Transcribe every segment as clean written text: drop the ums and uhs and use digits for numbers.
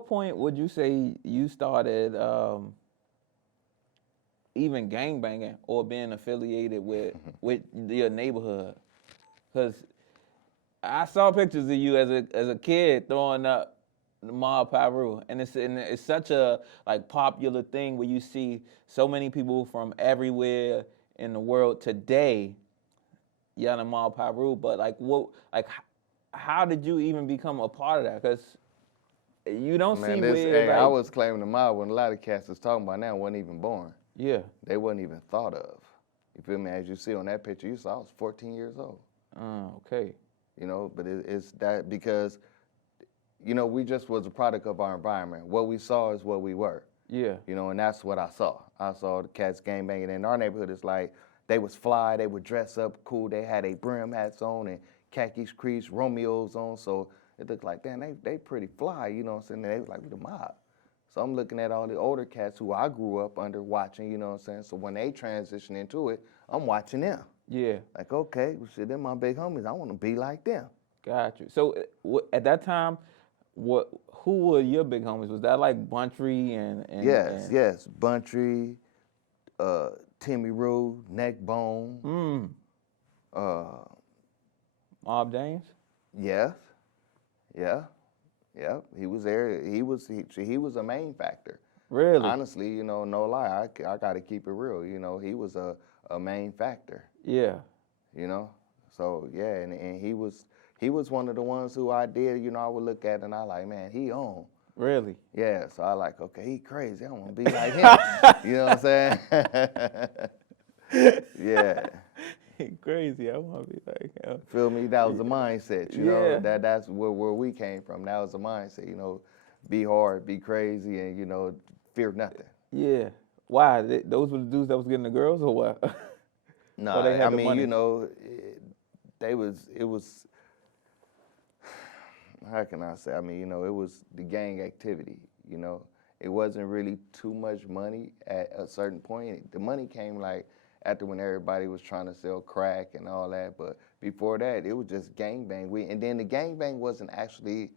what point would you say you started even gangbanging or being affiliated with your neighborhood? Because I saw pictures of you as a kid throwing up the MORE of Peru, and it's such a like popular thing where you see so many people from everywhere in the world today yelling MORE of Peru. But how did you even become a part of that? Because you don't Man, see where I like was claiming the mob when a lot of cats was talking about now wasn't even born. yeah. They wasn't even thought of. You feel me? As you see on that picture you saw, I was 14 years old. Okay. You know, but it's that because, you know, we just was a product of our environment. What we saw is what we were. Yeah. You know, and that's what I saw. I saw the cats gang banging in our neighborhood. It's like they was fly, they would dress up cool, they had a brim hats on and khakis, crease, Romeos on, so it looked like, damn, they pretty fly, you know what I'm saying? They was like, we the mob. So I'm looking at all the older cats who I grew up under watching, you know what I'm saying? So when they transition into it, I'm watching them. Yeah. Like, okay, well, shit, they're my big homies. I want to be like them. Got you. So at that time, who were your big homies? Was that like Buntry Yes. Buntry, Timmy Rue, Neckbone. Uh, Mob James? yes, yeah. He was there. He was a main factor. Really? Honestly, you know, no lie, I got to keep it real. You know, he was a main factor. Yeah. You know, so yeah, and he was one of the ones who I did. You know, I would look at and I like, man, he on. Really? Yeah, so I like, okay, he crazy. I want to be like him. You know what I'm saying? Yeah. He crazy. I want to be like him. Feel me? That was the mindset, you know. Yeah. That's where we came from. That was the mindset, you know. Be hard, be crazy, and you know, fear nothing. Yeah. Why? Those were the dudes that was getting the girls, or what? Nah, Or they I had the mean, money? you know, it was. How can I say? I mean, you know, it was the gang activity. You know, it wasn't really too much money at a certain point. The money came like after when everybody was trying to sell crack and all that. But before that, it was just gangbang. And then the gangbang wasn't actually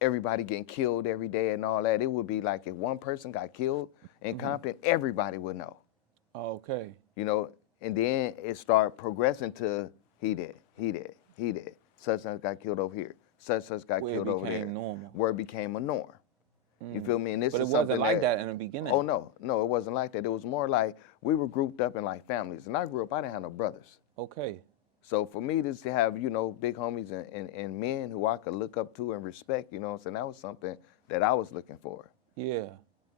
everybody getting killed every day and all that. It would be like if one person got killed in Compton, everybody would know. Okay. You know, and then it started progressing to he did. Such and such got killed over here. Such got Where killed it over there. became normal. Where it became a norm. You feel me? And this But it is wasn't something like that in the beginning. Oh no, it wasn't like that. It was more like we were grouped up in like families. And I grew up, I didn't have no brothers. Okay. So for me to have, you know, big homies and men who I could look up to and respect, you know what I'm saying, that was something that I was looking for. Yeah.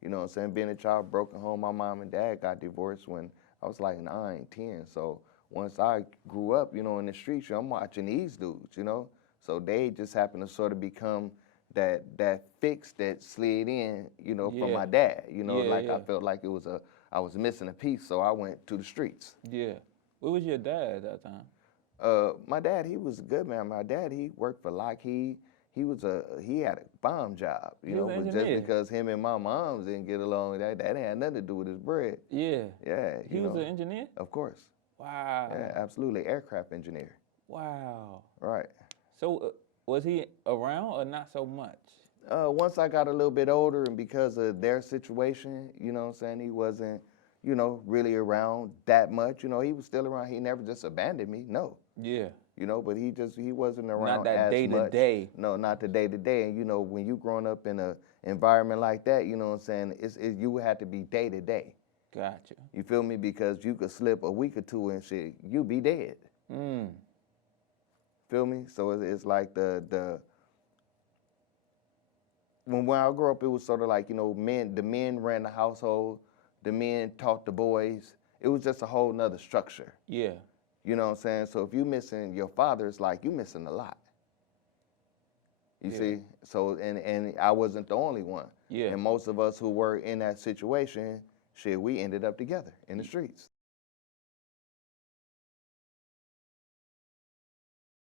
You know what I'm saying? Being a child, broken home, my mom and dad got divorced when I was like 9, 10. So once I grew up, you know, in the streets, I'm watching these dudes, you know? So they just happened to sort of become that fix that slid in, you know, from my dad. You know, I felt like I was missing a piece, so I went to the streets. Yeah. Where was your dad at that time? My dad, he was a good man. My dad, he worked for Lockheed. He had a bomb job, you know, but just because him and my moms didn't get along, that had nothing to do with his bread. Yeah. Yeah. He was an engineer? Of course. Wow. Yeah, absolutely. Aircraft engineer. Wow. Right. So was he around or not so much? Once I got a little bit older and because of their situation, you know what I'm saying, he wasn't, you know, really around that much. You know, he was still around. He never just abandoned me, no. Yeah. You know, but he wasn't around not that as day much. To day. No, not the day to day. And you know, when you growing up in a environment like that, you know what I'm saying, you would have to be day to day. Gotcha. You feel me? Because you could slip a week or two and shit, you be dead. Feel me? So it's like when I grew up, it was sort of like, you know, the men ran the household, the men taught the boys. It was just a whole nother structure. Yeah. You know what I'm saying? So if you missing your father, it's like you missing a lot. You see? So, and I wasn't the only one. Yeah. And most of us who were in that situation, shit, we ended up together in the streets.